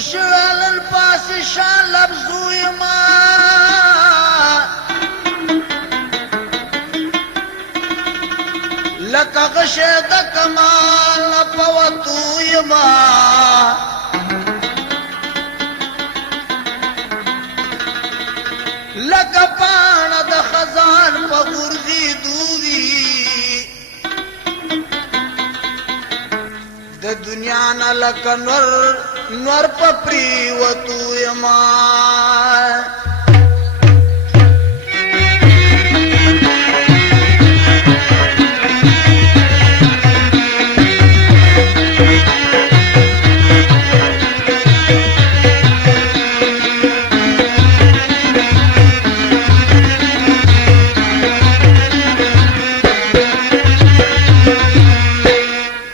شوال الپاس شان لفظوی ما لکه غشه د کمال پوتوی ما لکه پاڼه د خزان په غورځېدو وي د دنیا نه لکه نور په پریوتو یما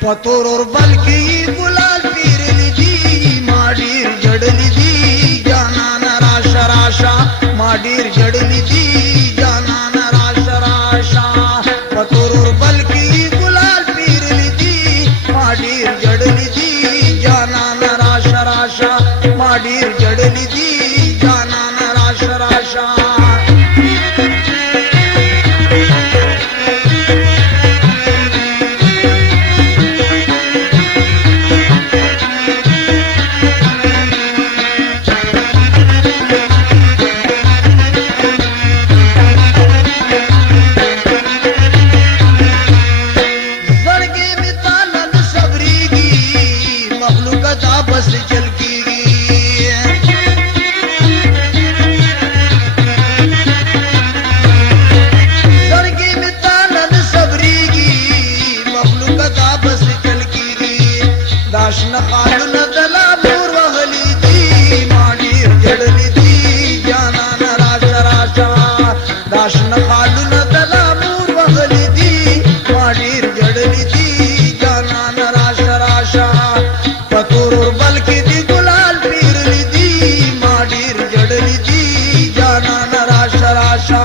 پتور اور بلکی گلال پیرلی دی ماډیر جړلی دی جانان راشا راشا ماډیر جړلی دی جانان راشا راشا پتور اور بلکی گلال پیرلی دی ماډیر جړلی دی جانان راشا راشا ماډیر جړلی دی جانان راشا راشا داشنا خالونه دلا مور وهلی دی ماډیر جړلی دی جانان راشا راشا داشنا خالونه دلا مور وهلی دی ماډیر جړلی دی جانان راشا راشا پتور بلکی دی ګلال پیرلی دی ماډیر جړلی دی جانان راشا راشا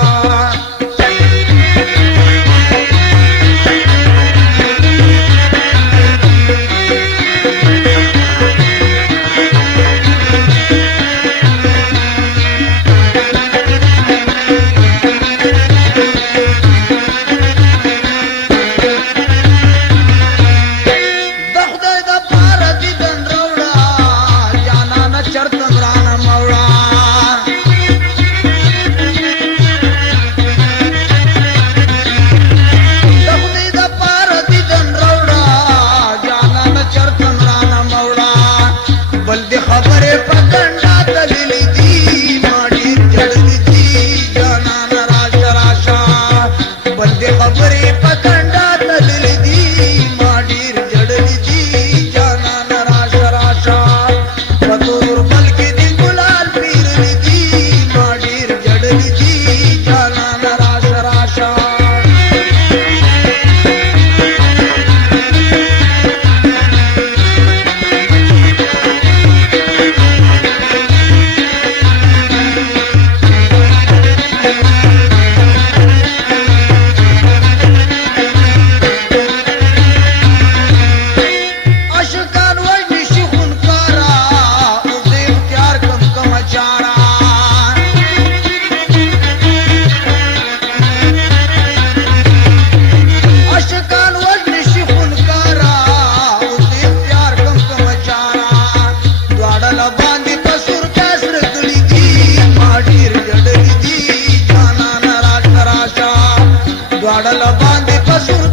बांधे पसुर